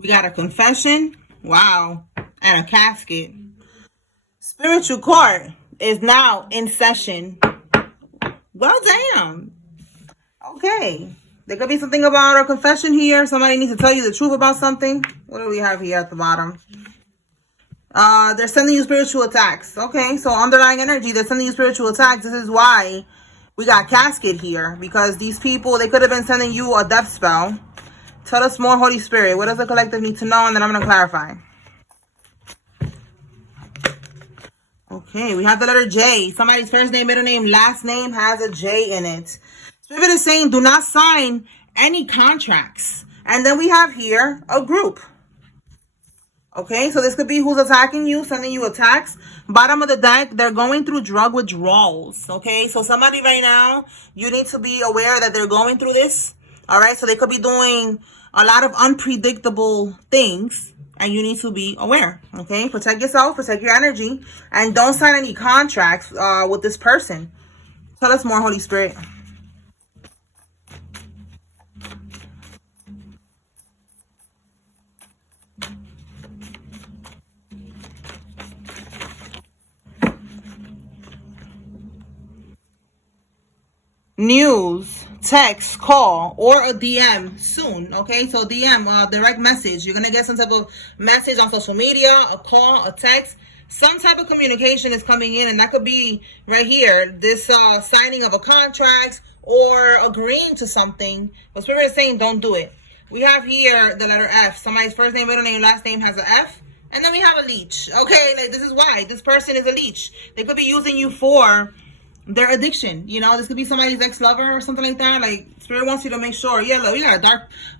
We got a confession. Wow. And a casket. Spiritual court is now in session. Well, damn. Okay. There could be something about a confession here. Somebody needs to tell you the truth about something. What do we have here at the bottom? They're sending you spiritual attacks. Okay, so underlying energy, they're sending you spiritual attacks. This is why we got casket here. Because these people, they could have been sending you a death spell. Tell us more, Holy Spirit. What does the collective need to know? And then I'm going to clarify. Okay, we have the letter J. Somebody's first name, middle name, last name has a J in it. Spirit is saying do not sign any contracts. And then we have here a group. Okay, so this could be who's attacking you, sending you attacks. Bottom of the deck, they're going through drug withdrawals. Okay, so somebody right now, you need to be aware that they're going through this. All right, so they could be doing a lot of unpredictable things, and you need to be aware. Okay, protect yourself, protect your energy, and don't sign any contracts with this person. Tell us more, Holy Spirit. News, text, call, or a DM soon. Okay, so DM, direct message. You're gonna get some type of message on social media, a call, a text. Some type of communication is coming in, and that could be right here, this signing of a contract or agreeing to something. But Spirit is saying don't do it. We have here the letter F. Somebody's first name, middle name, last name has an F. And then we have a leech. Okay, like this is why this person is a leech. They could be using you for their addiction. You know, this could be somebody's ex-lover or something like that. Like Spirit wants you to make sure. Yeah, look, we got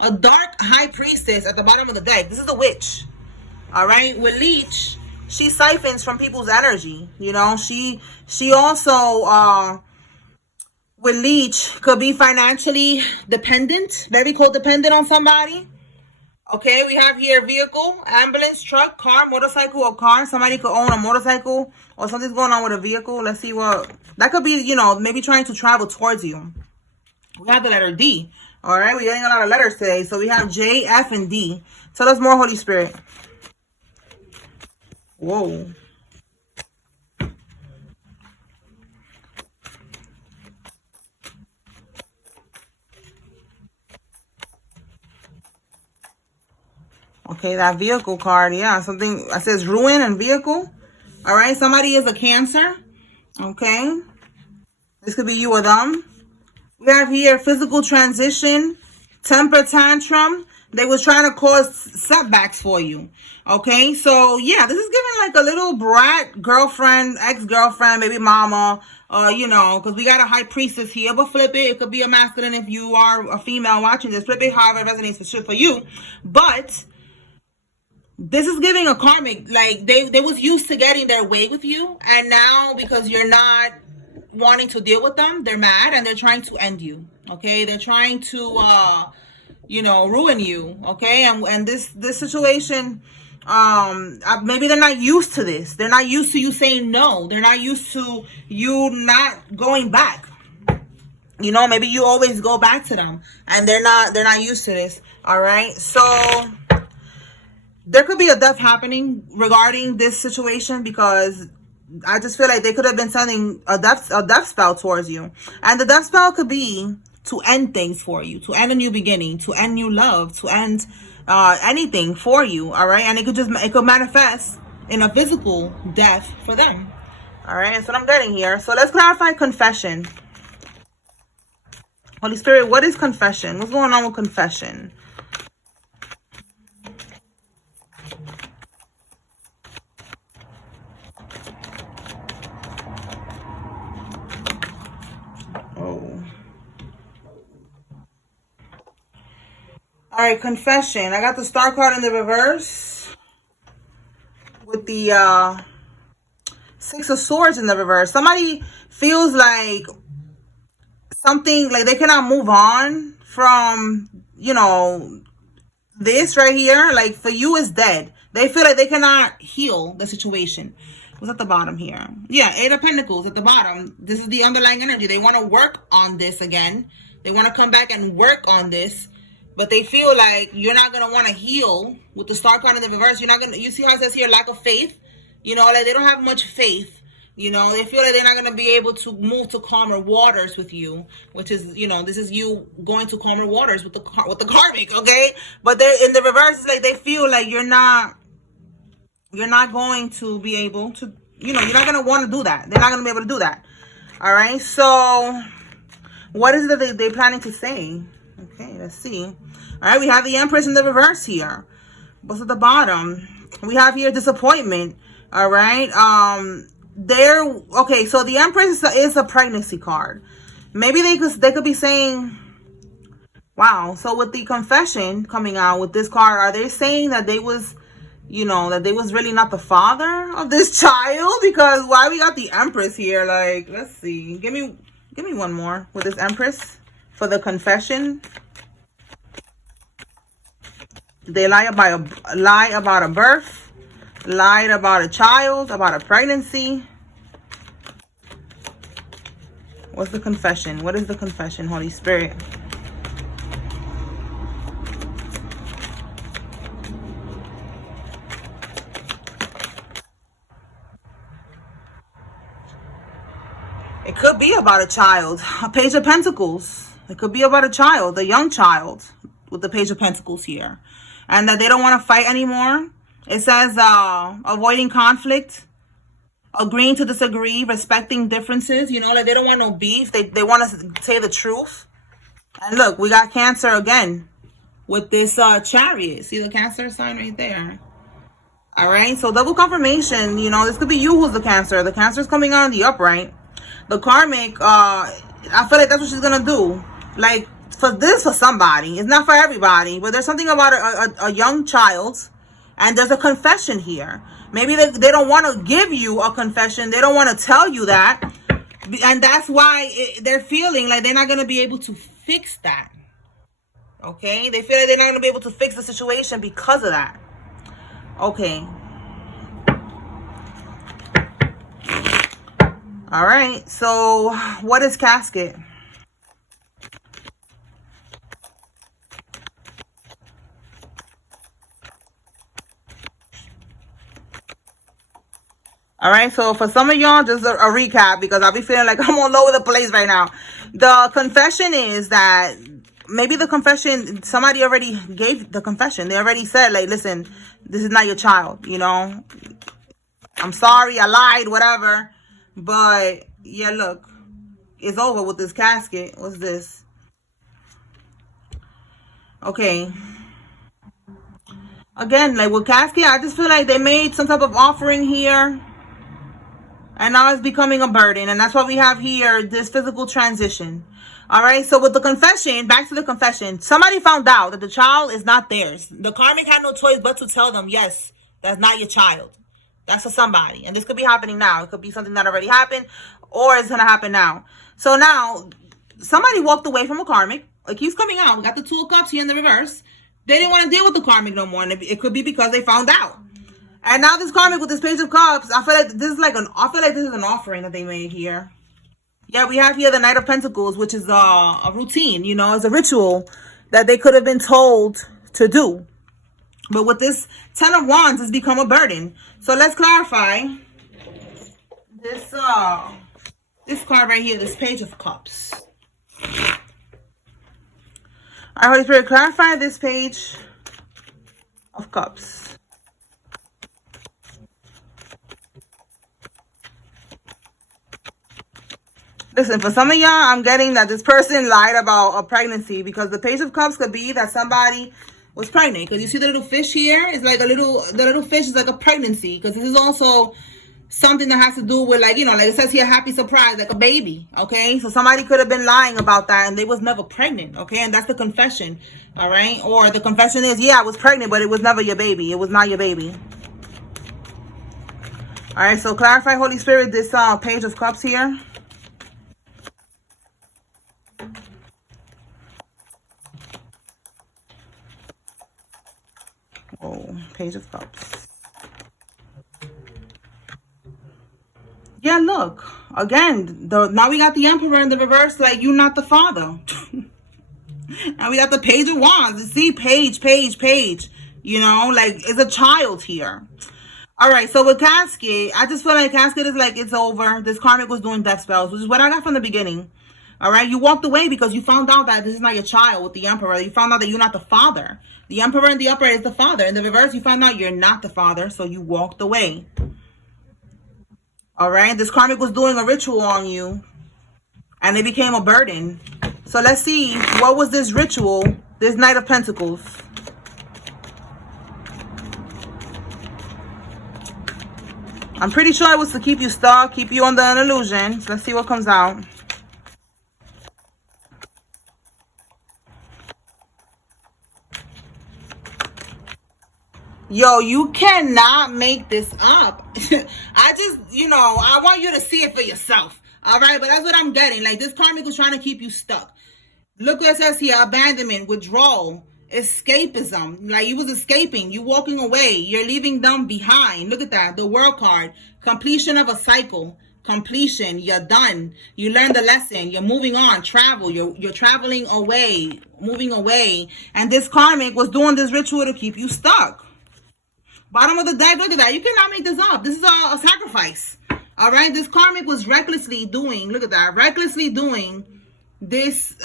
a dark high priestess at the bottom of the deck. This is a witch. All right, with leech, she siphons from people's energy. You know, she also with leech could be financially dependent, very codependent on somebody. Okay, we have here vehicle, ambulance, truck, car, motorcycle, or car. Somebody could own a motorcycle or something's going on with a vehicle. Let's see what... That could be, you know, maybe trying to travel towards you. We have the letter D. All right, we're getting a lot of letters today. So we have J, F, and D. Tell us more, Holy Spirit. Whoa. Okay, that vehicle card, yeah, something that says ruin and vehicle. All right, somebody is a Cancer. Okay, this could be you or them. We have here physical transition, temper tantrum. They was trying to cause setbacks for you. Okay, so yeah, this is giving like a little brat, girlfriend, ex-girlfriend, baby mama, you know, because we got a high priestess here. But flip it, it could be a masculine if you are a female watching this. Flip it however it resonates for you. But this is giving a karmic, like they was used to getting their way with you, and now because you're not wanting to deal with them, they're mad and they're trying to end you. Okay, they're trying to you know, ruin you. Okay, and this situation, maybe they're not used to this. They're not used to you saying no. They're not used to you not going back. You know, maybe you always go back to them, and they're not used to this. All right, so there could be a death happening regarding this situation, because I just feel like they could have been sending a death spell towards you. And the death spell could be to end things for you, to end a new beginning, to end new love, to end anything for you. All right. And it could manifest in a physical death for them. All right. That's what I'm getting here. So let's clarify confession. Holy Spirit, what is confession? What's going on with confession? All right, confession. I got the star card in the reverse with the Six of Swords in the reverse. Somebody feels like something, like they cannot move on from, you know, this right here. Like for you is dead. They feel like they cannot heal the situation. What's at the bottom here? Yeah, Eight of Pentacles at the bottom. This is the underlying energy. They want to work on this again. They want to come back and work on this. but they feel like you're not going to want to heal with the Star card in the reverse. You're not going to, you see how it says here, lack of faith? You know, like they don't have much faith. You know, they feel like they're not going to be able to move to calmer waters with you, which is, you know, this is you going to calmer waters with the karmic, okay? But they, in the reverse, it's like they feel like you're not going to be able to, you know, you're not going to want to do that. They're not going to be able to do that. All right, so what is it that they're planning to say? Okay, let's see. All right, we have the Empress in the reverse here. What's at the bottom? We have here disappointment. All right, okay, so the Empress is a pregnancy card. Maybe they could be saying, wow, so with the confession coming out with this card, are they saying that they was, you know, that they was really not the father of this child? Because why we got the Empress here? Like, let's see. Give me one more with this Empress for the confession. They lie about a birth, lied about a child, about a pregnancy. What's the confession? What is the confession, Holy Spirit? It could be about a child, a Page of Pentacles. It could be about a child, a young child with the Page of Pentacles here. And that they don't want to fight anymore. It says avoiding conflict, agreeing to disagree, respecting differences. You know, like they don't want no beef. They want to say the truth. And look, we got Cancer again with this Chariot. See the Cancer sign right there. All right, so double confirmation. You know, this could be you who's the Cancer. The Cancer is coming out in the upright. The karmic, I feel like that's what she's gonna do. Like, for somebody. It's not for everybody, but there's something about a young child, and there's a confession here. Maybe they don't want to give you a confession. They don't want to tell you that, and that's why they're feeling like they're not gonna be able to fix that. Okay, they feel like they're not gonna be able to fix the situation because of that. Okay. All right, so what is casket? All right, so for some of y'all, just a recap, because I'll be feeling like I'm all over the place right now. The confession is that maybe the confession, somebody already gave the confession. They already said, like, listen, this is not your child, you know. I'm sorry, I lied, whatever. But, yeah, look, it's over with this casket. What's this? Okay. Again, like with casket, I just feel like they made some type of offering here. And now it's becoming a burden. And that's what we have here, this physical transition. All right, so with the confession, back to the confession. Somebody found out that the child is not theirs. The karmic had no choice but to tell them, yes, that's not your child. That's for somebody. And this could be happening now. It could be something that already happened, or it's going to happen now. So now, somebody walked away from a karmic. Like, he's coming out. We got the Two of Cups here in the reverse. They didn't want to deal with the karmic no more. And it could be because they found out. And now this karmic with this Page of Cups, I feel like this is an offering that they made here. Yeah, we have here the Knight of Pentacles, which is a routine, you know, it's a ritual that they could have been told to do. But with this Ten of Wands, it's become a burden. So let's clarify this this card right here, this Page of Cups. All right, Holy Spirit, clarify this Page of Cups. Listen, for some of y'all, I'm getting that this person lied about a pregnancy, because the Page of Cups could be that somebody was pregnant. Because you see the little fish here? It's like the little fish is like a pregnancy. Because this is also something that has to do with, like, you know, like it says here, happy surprise, like a baby. Okay? So somebody could have been lying about that and they was never pregnant. Okay? And that's the confession. All right? Or the confession is, yeah, I was pregnant, but it was never your baby. It was not your baby. All right? So clarify, Holy Spirit, this Page of Cups here. Oh, Page of Cups. Yeah, look. Again, now we got the Emperor in the reverse, like, you're not the father. And we got the Page of Wands. See, page. You know, like, it's a child here. All right, so with Casket, I just feel like Casket is like, it's over. This karmic was doing death spells, which is what I got from the beginning. All right, you walked away because you found out that this is not your child with the Emperor. You found out that you're not the father. The Emperor in the upper is the father. In the reverse, you found out you're not the father, so you walked away. All right, this karmic was doing a ritual on you, and it became a burden. So let's see, what was this ritual? This Knight of Pentacles. I'm pretty sure it was to keep you stuck, keep you under an illusion. So let's see what comes out. Yo, you cannot make this up. I just, you know, I want you to see it for yourself. All right, but that's what I'm getting. Like, this karmic was trying to keep you stuck. Look what it says here: abandonment, withdrawal, escapism. Like, you was escaping, you walking away, you're leaving them behind. Look at that, the World card. Completion of a cycle. Completion, you're done. You learned the lesson. You're moving on. Travel. You're traveling away, moving away. And this karmic was doing this ritual to keep you stuck. Bottom of the deck, look at that. You cannot make this up. This is a sacrifice. All right, this karmic was recklessly doing, look at that, recklessly doing this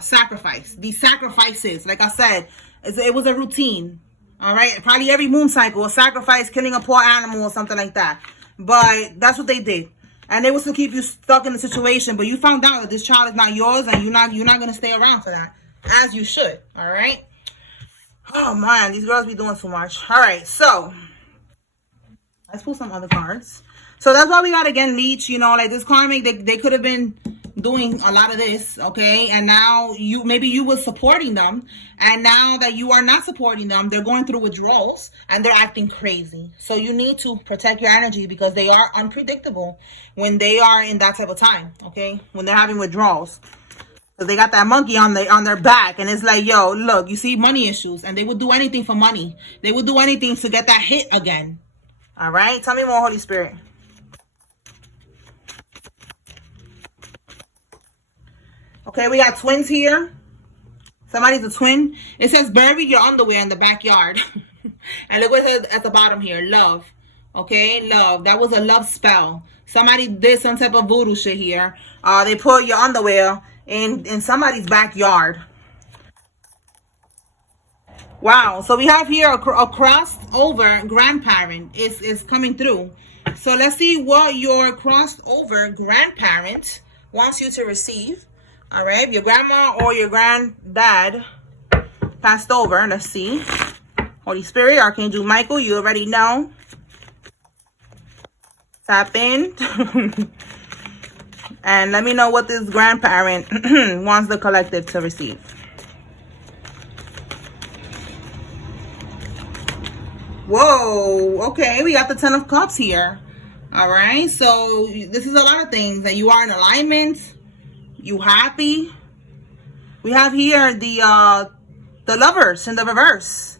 sacrifice. These sacrifices, like I said, it was a routine. All right, probably every moon cycle, a sacrifice, killing a poor animal or something like that. But that's what they did. And it was to keep you stuck in the situation. But you found out that this child is not yours, and you're not going to stay around for that, as you should. All right. Oh, man, these girls be doing too much. All right, so let's pull some other cards. So that's why we got, again, Leech. You know, like this karmic, they could have been doing a lot of this, okay? And now maybe you were supporting them. And now that you are not supporting them, they're going through withdrawals and they're acting crazy. So you need to protect your energy because they are unpredictable when they are in that type of time, okay? When they're having withdrawals. So they got that monkey on their back, and it's like, yo, look, you see, money issues, and they would do anything for money. They would do anything to get that hit again. All right, tell me more, Holy Spirit. Okay, we got twins here. Somebody's a twin. It says bury your underwear in the backyard. And look what it says at the bottom here, love. Okay, love. That was a love spell. Somebody did some type of voodoo shit here. They put your underwear in somebody's backyard. Wow. So we have here a crossed over grandparent is coming through. So let's see what your crossed over grandparent wants you to receive. All right, your grandma or your granddad passed over. Let's see. Holy Spirit, Archangel Michael, you already know. Tap in. And let me know what this grandparent wants the collective to receive. Whoa, okay, we got the 10 of Cups here. All right, so this is a lot of things. That you are in alignment, you happy. We have here the Lovers in the reverse.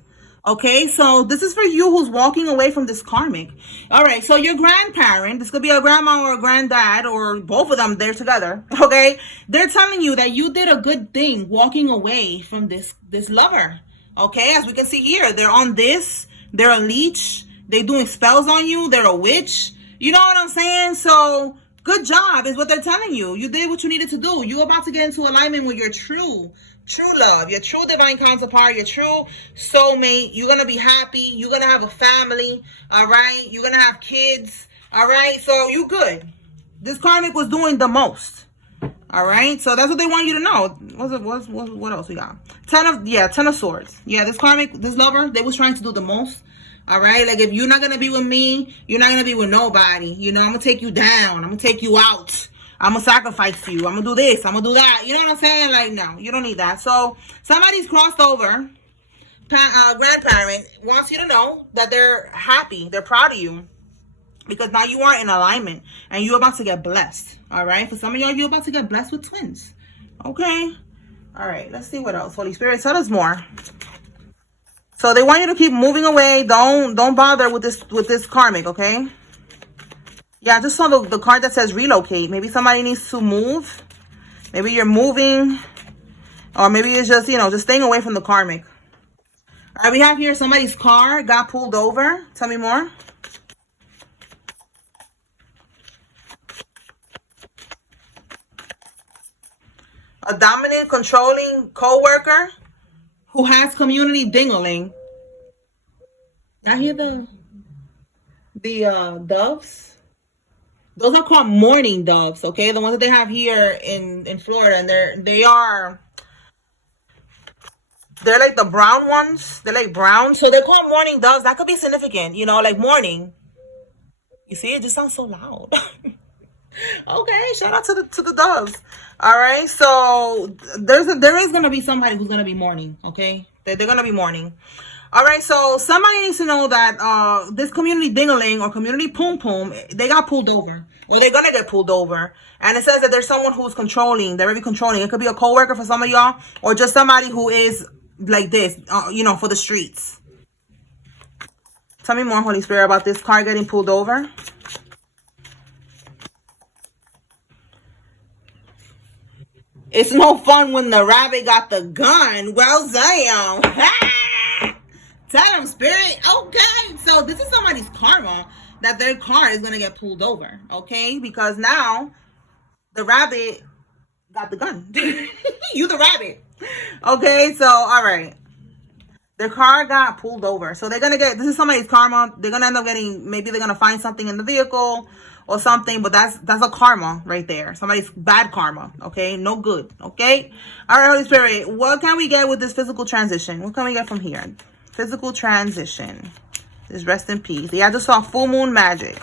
Okay, so this is for you who's walking away from this karmic. All right, so your grandparent, this could be a grandma or a granddad or both of them, they're together, okay? They're telling you that you did a good thing walking away from this lover, okay? As we can see here, they're on this, they're a leech, they're doing spells on you, they're a witch. You know what I'm saying? So good job is what they're telling you. You did what you needed to do. You're about to get into alignment with your true love, your true divine counterpart, your true soulmate. You're going to be happy. You're going to have a family. All right. You're going to have kids. All right. So you good. This karmic was doing the most. All right. So that's what they want you to know. What else we got? 10 of Swords. Yeah. This karmic, this lover, they was trying to do the most. All right. Like, if you're not going to be with me, you're not going to be with nobody. You know, I'm going to take you down. I'm going to take you out. I'm going to sacrifice you. I'm going to do this. I'm going to do that. You know what I'm saying? Like, no, you don't need that. So somebody's crossed over. Grandparent wants you to know that they're happy. They're proud of you. Because now you are in alignment. And you're about to get blessed. All right? For some of y'all, you're about to get blessed with twins. Okay? All right. Let's see what else. Holy Spirit, tell us more. So they want you to keep moving away. Don't bother with this karmic, okay? Yeah, I just saw the card that says relocate. Maybe somebody needs to move. Maybe you're moving. Or maybe it's just, you know, just staying away from the karmic. All right, we have here somebody's car got pulled over. Tell me more. A dominant, controlling co-worker who has community dingling. I hear the doves. Those are called mourning doves, okay? The ones that they have here in Florida, and they're like the brown ones. They're like brown, so they're called mourning doves. That could be significant, you know, like mourning. You see, it just sounds so loud. Okay, shout out to the doves. All right, so there is gonna be somebody who's gonna be mourning. Okay, they're gonna be mourning. All right, so somebody needs to know that this community dingling or community poom poom, they got pulled over, or they're gonna get pulled over. And it says that there's someone who's controlling. They're really controlling. It could be a coworker for some of y'all, or just somebody who is like this, you know, for the streets. Tell me more, Holy Spirit, about this car getting pulled over. It's no fun when the rabbit got the gun. Well, damn. Tell them, Spirit. Okay. So this is somebody's karma that their car is going to get pulled over. Okay. Because now the rabbit got the gun. You the rabbit. Okay. So, all right. Their car got pulled over. So they're going to get, this is somebody's karma. They're going to end up getting, maybe they're going to find something in the vehicle or something, but that's a karma right there. Somebody's bad karma, okay? No good, okay? All right, Holy Spirit, what can we get with this physical transition? What can we get from here? Physical transition. Just rest in peace. Yeah, I just saw full moon magic.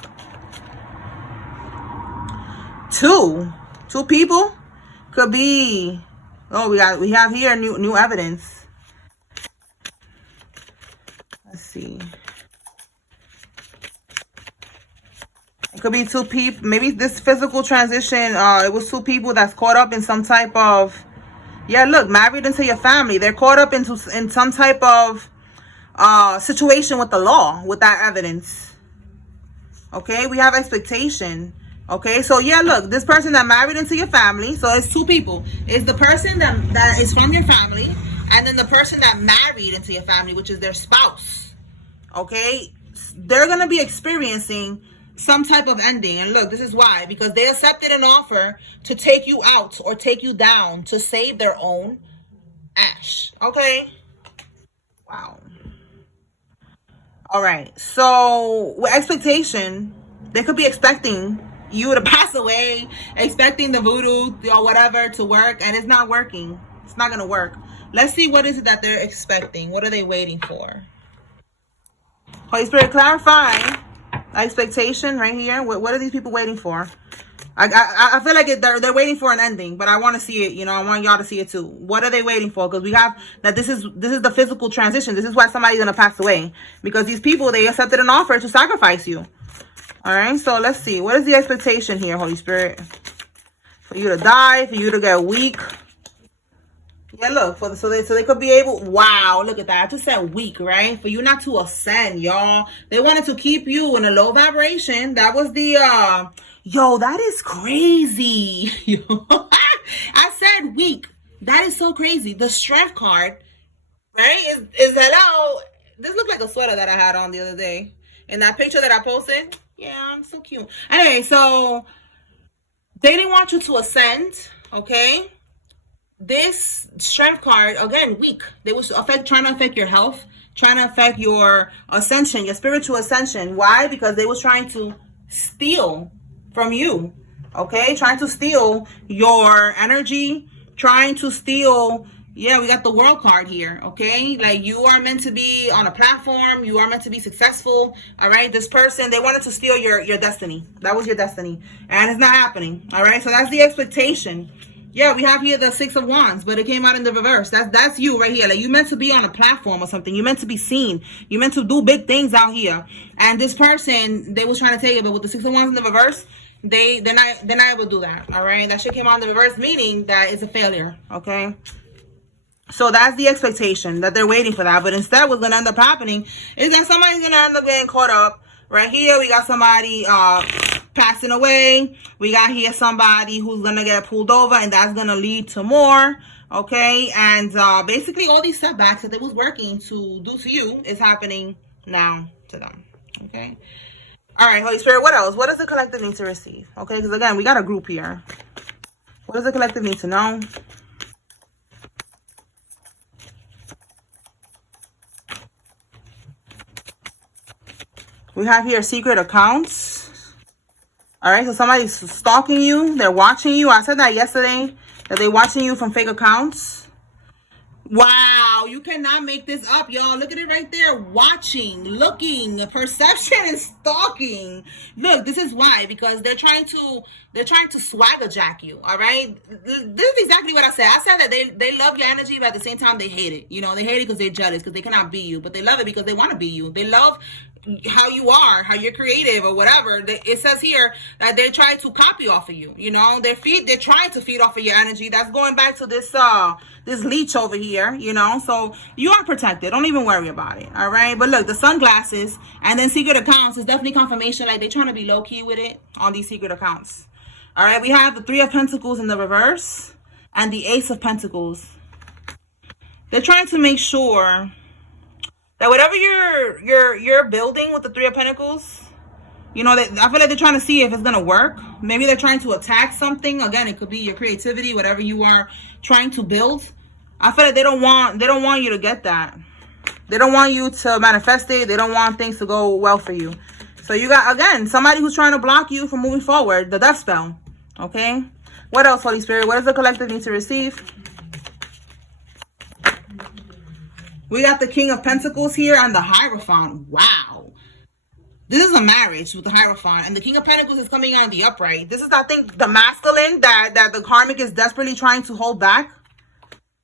Two people could be. Oh, we have here new evidence. Let's see. It could be two people. Maybe this physical transition, it was two people that's caught up in some type of, yeah, look, married into your family. They're caught up in some type of situation with the law, with that evidence. Okay, we have expectation. Okay, so yeah, look, this person that married into your family, so it's two people. It's the person that is from your family, and then the person that married into your family, which is their spouse. Okay, they're going to be experiencing some type of ending. And look, this is why. Because they accepted an offer to take you out or take you down to save their own ash. Okay? Wow. All right. So, with expectation, they could be expecting you to pass away, expecting the voodoo or whatever to work, and it's not working. It's not going to work. Let's see, what is it that they're expecting? What are they waiting for? Holy Spirit, clarify expectation right here. What are these people waiting for? I feel like they're waiting for an ending, but I want to see it. You know, I want y'all to see it too. What are they waiting for? Because we have that this is the physical transition. This is why somebody's gonna pass away, because these people, they accepted an offer to sacrifice you. All right, so let's see. What is the expectation here, Holy Spirit? For you to die, for you to get weak. Yeah, look, so they could be able. Wow, look at that. I just said weak, right? For you not to ascend, y'all. They wanted to keep you in a low vibration. That was the yo, that is crazy. I said weak. That is so crazy. The strength card, right? Is hello. This looked like a sweater that I had on the other day. In that picture that I posted. Yeah, I'm so cute. Anyway, so they didn't want you to ascend, okay? This strength card, again, weak. They was trying to affect your health, trying to affect your ascension, your spiritual ascension. Why? Because they was trying to steal from you, okay? Trying to steal your energy, trying to steal. Yeah, we got the world card here, okay? Like, you are meant to be on a platform. You are meant to be successful, all right? This person, they wanted to steal your destiny. That was your destiny, and it's not happening, all right? So that's the expectation. Yeah, we have here the Six of Wands, but it came out in the reverse. That's you right here. Like, you meant to be on a platform or something. You meant to be seen. You meant to do big things out here. And this person, they was trying to take it, but with the Six of Wands in the reverse, they're not able to do that. All right, that shit came out in the reverse, meaning that it's a failure. Okay, so that's the expectation, that they're waiting for that. But instead, what's gonna end up happening is that somebody's gonna end up getting caught up. Right here, we got somebody passing away. We got here somebody who's gonna get pulled over, and that's gonna lead to more. Okay, and basically all these setbacks that they was working to do to you is happening now to them. Okay. All right, Holy Spirit, what else? What does the collective need to receive? Okay, because again, we got a group here. What does the collective need to know? We have here secret accounts. All right, so somebody's stalking you. They're watching you. I said that yesterday, that they're watching you from fake accounts. Wow, you cannot make this up, y'all. Look at it right there. Watching, looking, perception, and stalking. Look, this is why, because they're trying to swagger jack you. All right, this is exactly what I said. I said that they love your energy, but at the same time they hate it. You know, they hate it because they're jealous, because they cannot be you, but they love it because they want to be you. They love how you are, how you're creative or whatever. It says here that they're trying to copy off of you. You know, they're trying to feed off of your energy. That's going back to this this leech over here, you know. So you are protected. Don't even worry about it. All right. But look, the sunglasses and then secret accounts is definitely confirmation. Like, they're trying to be low key with it on these secret accounts. All right. We have the 3 of Pentacles in the reverse and the Ace of Pentacles. They're trying to make sure that whatever you're building with the 3 of Pentacles, you know, that I feel like they're trying to see if it's gonna work. Maybe they're trying to attack something. Again, it could be your creativity, whatever you are trying to build. I feel like they don't want you to get that. They don't want you to manifest it. They don't want things to go well for you. So you got, again, somebody who's trying to block you from moving forward. The death spell. Okay. What else, Holy Spirit? What does the collective need to receive? We got the King of Pentacles here and the Hierophant. Wow. This is a marriage with the Hierophant. And the King of Pentacles is coming out in the upright. This is, I think, the masculine that the karmic is desperately trying to hold back.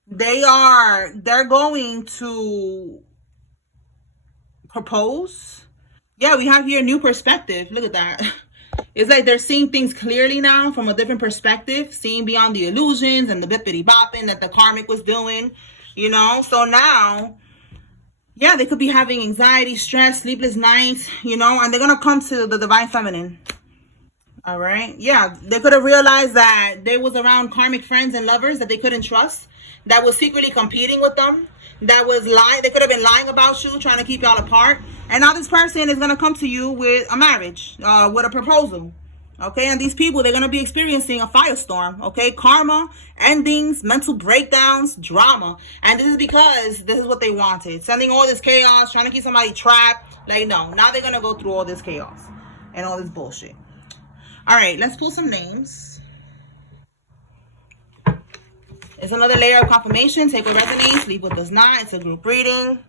They're going to propose. Yeah, we have here a new perspective. Look at that. It's like they're seeing things clearly now from a different perspective. Seeing beyond the illusions and the bippity bopping that the karmic was doing. You know, so now, yeah, they could be having anxiety, stress, sleepless nights, you know, and they're going to come to the divine feminine. All right. Yeah, they could have realized that they was around karmic friends and lovers that they couldn't trust, that was secretly competing with them, that was lying. They could have been lying about you, trying to keep y'all apart. And now this person is going to come to you with a marriage, with a proposal. Okay, and these people, they're going to be experiencing a firestorm, okay? Karma, endings, mental breakdowns, drama. And this is because this is what they wanted. Sending all this chaos, trying to keep somebody trapped. Like, no, now they're going to go through all this chaos and all this bullshit. All right, let's pull some names. It's another layer of confirmation. Take what resonates, leave what does not. It's a group reading.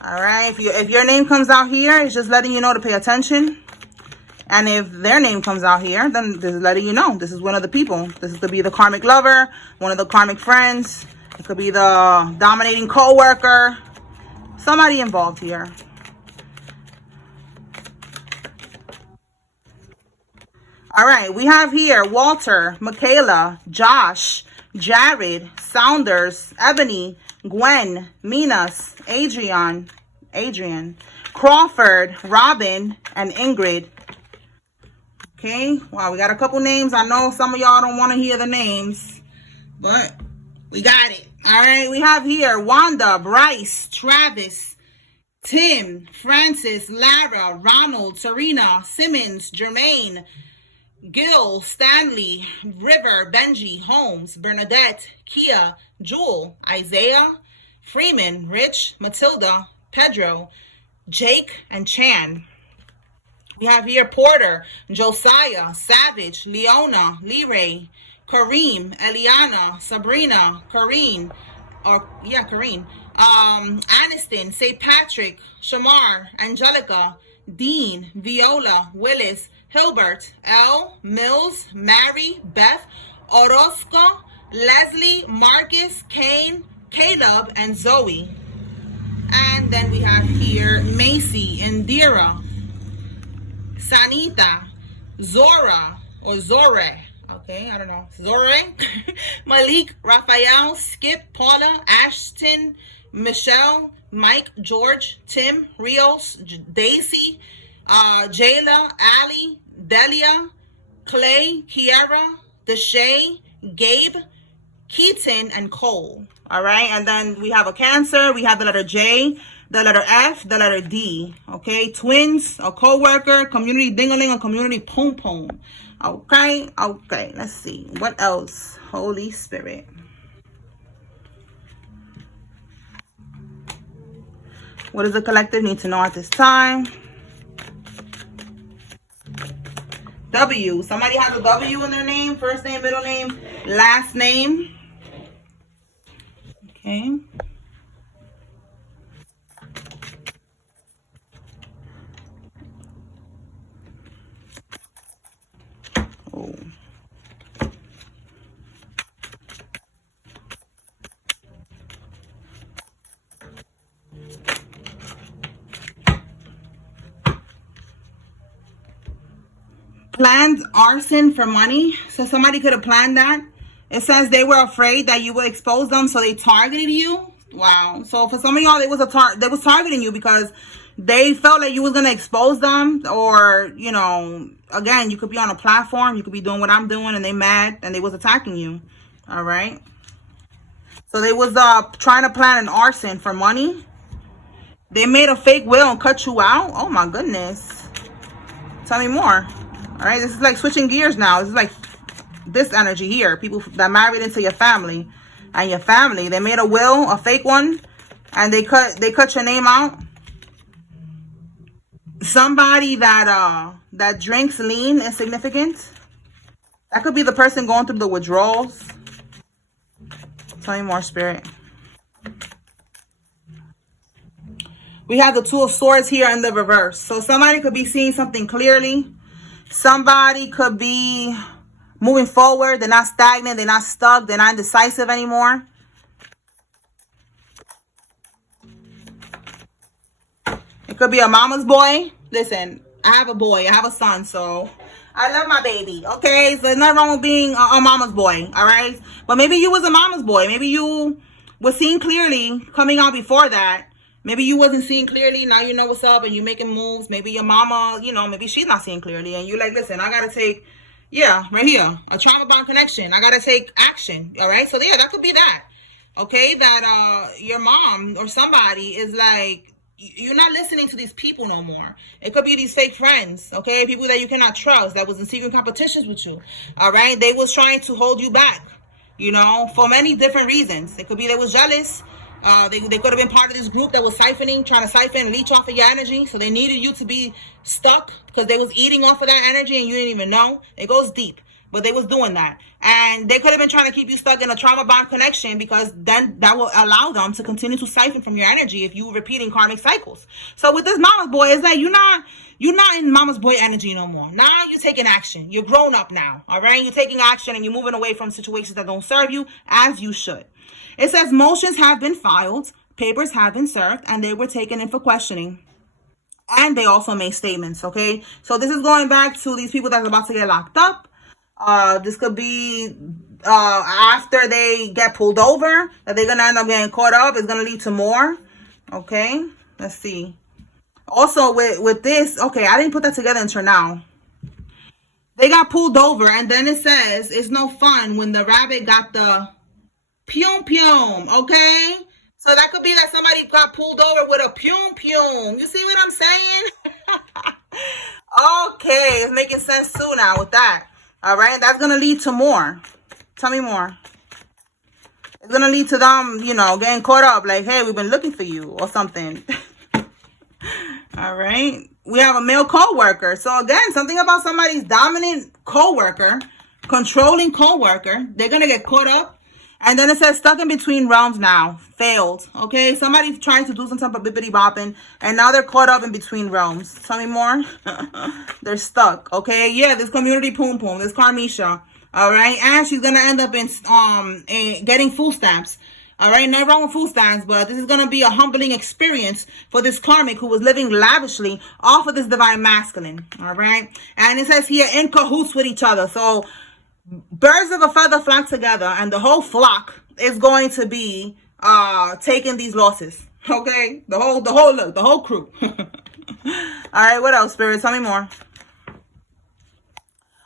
All right, if your name comes out here, it's just letting you know to pay attention. And if their name comes out here, then this is letting you know this is one of the people. This could be the karmic lover, one of the karmic friends. It could be the dominating co-worker. Somebody involved here. All right, we have here Walter, Michaela, Josh, Jared, Saunders, Ebony, Gwen, Minas, Adrian, Crawford, Robin, and Ingrid. Okay, wow, we got a couple names. I know some of y'all don't want to hear the names, but we got it. All right, we have here Wanda, Bryce, Travis, Tim, Francis, Lara, Ronald, Serena, Simmons, Jermaine, Gil, Stanley, River, Benji, Holmes, Bernadette, Kia, Jewel, Isaiah, Freeman, Rich, Matilda, Pedro, Jake, and Chan. We have here Porter, Josiah, Savage, Leona, Leray, Kareem, Eliana, Sabrina, Corrine, Aniston, St. Patrick, Shamar, Angelica, Dean, Viola, Willis, Hilbert, L, Mills, Mary, Beth, Orozco, Leslie, Marcus, Kane, Caleb, and Zoe. And then we have here Macy, Indira, Sanita, Zora, or Zore, okay, I don't know, Zore, Malik, Raphael, Skip, Paula, Ashton, Michelle, Mike, George, Tim, Rios, Daisy, Jayla, Ali, Delia, Clay, Kiara, Deshay, Gabe, Keaton and Cole. All right. And then we have a Cancer. We have the letter J, the letter F, the letter D. Okay. Twins, a co-worker, community ding-a-ling, a community pom-pom. Okay. Okay. Let's see. What else? Holy Spirit. What does the collective need to know at this time? W. Somebody has a W in their name. First name, middle name, last name. Okay. Oh. Planned arson for money. So somebody could have planned that. It says they were afraid that you would expose them, so they targeted you. Wow. So for some of y'all, they was targeting you because they felt like you was gonna expose them, or you know, again, you could be on a platform, you could be doing what I'm doing, and they mad and they was attacking you. All right. So they was trying to plan an arson for money. They made a fake will and cut you out. Oh my goodness. Tell me more. All right. This is like switching gears now. This is like this energy here. People that married into your family, and your family, they made a will, a fake one, and they cut your name out. Somebody that drinks lean is significant. That could be the person going through the withdrawals. Tell me more, Spirit. We have the Two of Swords here in the reverse. So somebody could be seeing something clearly. Somebody could be moving forward. They're not stagnant. They're not stuck. They're not indecisive anymore. It could be a mama's boy. Listen, I have a boy. I have a son, so I love my baby. Okay, so there's nothing wrong with being a mama's boy. All right, but maybe you was a mama's boy. Maybe you was seeing clearly coming out before that. Maybe you wasn't seeing clearly. Now you know what's up and you're making moves. Maybe your mama, you know, maybe she's not seeing clearly, and you're like, listen, I gotta take, yeah, right here, a trauma bond connection. I gotta take action. All right, so yeah, that could be that. Okay, that your mom or somebody is like, you're not listening to these people no more. It could be these fake friends, okay? People that you cannot trust, that was in secret competitions with you, all right? They was trying to hold you back, you know, for many different reasons. It could be they was jealous. They could have been part of this group that was siphoning, trying to siphon and leech off of your energy. So they needed you to be stuck because they was eating off of that energy and you didn't even know. It goes deep. But they was doing that. And they could have been trying to keep you stuck in a trauma bond connection, because then that will allow them to continue to siphon from your energy if you repeating karmic cycles. So with this mama's boy, is that you're not in mama's boy energy no more. Now you're taking action. You're grown up now. All right. You're taking action and you're moving away from situations that don't serve you, as you should. It says motions have been filed, papers have been served, and they were taken in for questioning. And they also made statements. Okay. So this is going back to these people that's about to get locked up. This could be after they get pulled over, that they're gonna end up getting caught up. It's gonna lead to more. Okay, let's see. Also with this, okay, I didn't put that together until now. They got pulled over, and then it says it's no fun when the rabbit got the pium pium. Okay, so that could be that somebody got pulled over with a pium pium. You see what I'm saying? Okay, it's making sense too now with that. All right, that's going to lead to more. Tell me more. It's going to lead to them, you know, getting caught up. Like, hey, we've been looking for you or something. All right. We have a male co-worker. So, again, something about somebody's dominant co-worker, controlling co-worker. They're going to get caught up. And then it says stuck in between realms now. Failed. Okay. Somebody's trying to do some type of bippity bopping, and now they're caught up in between realms. Tell me more. They're stuck. Okay. Yeah. This community poom poom. This Carmisha. All right. And she's going to end up in getting food stamps. All right. Not wrong with food stamps, but this is going to be a humbling experience for this karmic who was living lavishly off of this divine masculine. All right. And it says here in cahoots with each other. So birds of a feather flock together, and the whole flock is going to be taking these losses. Okay, the whole crew. All right, what else, Spirit? Tell me more.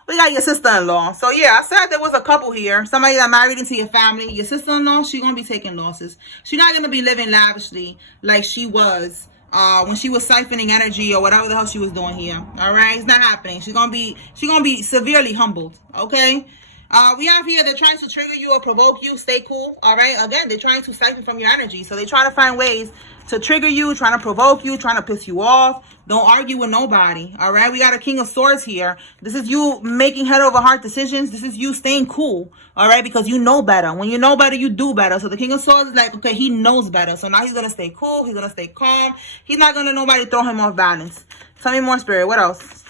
We got your sister-in-law. So yeah, I said there was a couple here. Somebody that married into your family. Your sister-in-law, she's going to be taking losses. She's not going to be living lavishly like she was when she was siphoning energy or whatever the hell she was doing here. All right, it's not happening. She's gonna be severely humbled. Okay. We have here, they're trying to trigger you or provoke you. Stay cool. All right. Again, they're trying to siphon from your energy. So they're trying to find ways to trigger you, trying to provoke you, trying to piss you off. Don't argue with nobody. All right. We got a King of Swords here. This is you making head over heart decisions. This is you staying cool. All right. Because you know better. When you know better, you do better. So the King of Swords is like, okay, he knows better. So now he's going to stay cool. He's going to stay calm. He's not going to let nobody throw him off balance. Tell me more, Spirit. What else?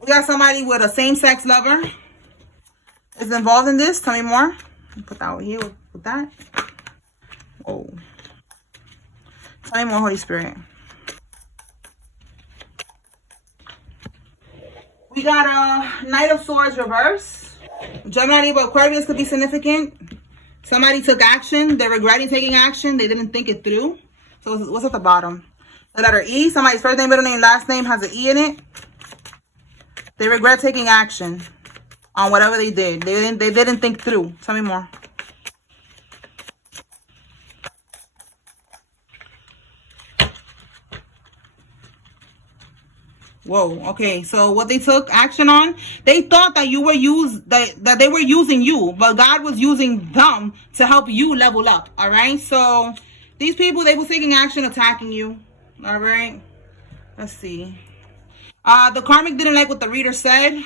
We got somebody with a same-sex lover is involved in this. Tell me more. Put that over here with that. Oh. Tell me more, Holy Spirit. We got a Knight of Swords reverse. Gemini, Libra, Aquarius could be significant. Somebody took action. They're regretting taking action. They didn't think it through. So what's at the bottom? The letter E. Somebody's first name, middle name, last name has an E in it. They regret taking action on whatever they did. They didn't think through. Tell me more. Whoa. Okay. So what they took action on, they thought that you were that they were using you, but God was using them to help you level up. All right. So these people, they were taking action, attacking you. All right. Let's see. The karmic didn't like what the reader said.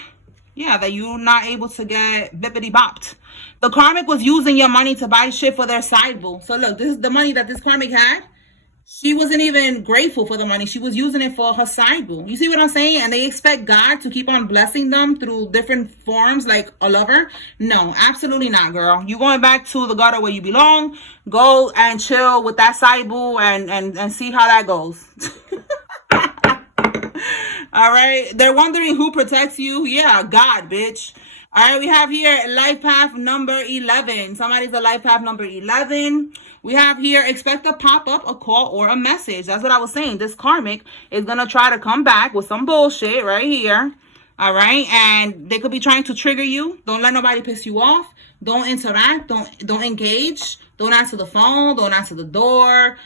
Yeah, that you're not able to get bippity bopped. The karmic was using your money to buy shit for their side boo. So look, this is the money that this karmic had. She wasn't even grateful for the money. She was using it for her side boo. You see what I'm saying? And they expect God to keep on blessing them through different forms, like a lover. No, absolutely not, girl. You going back to the gutter where you belong. Go and chill with that side boo and see how that goes. All right. They're wondering who protects you. Yeah, God, bitch. All right. We have here life path number 11. Somebody's a life path number 11. We have here expect a pop-up, a call, or a message. That's what I was saying. This karmic is going to try to come back with some bullshit right here. All right. And they could be trying to trigger you. Don't let nobody piss you off. Don't interact. Don't engage. Don't answer the phone. Don't answer the door.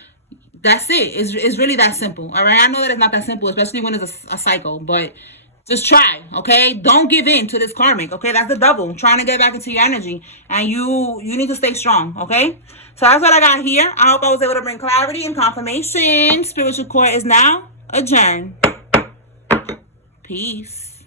That's it. It's really that simple. All right. I know that it's not that simple, especially when it's a cycle, but just try. Okay. Don't give in to this karmic. Okay. That's the devil trying to get back into your energy, and you need to stay strong. Okay. So that's what I got here. I hope I was able to bring clarity and confirmation. Spiritual court is now adjourned. Peace.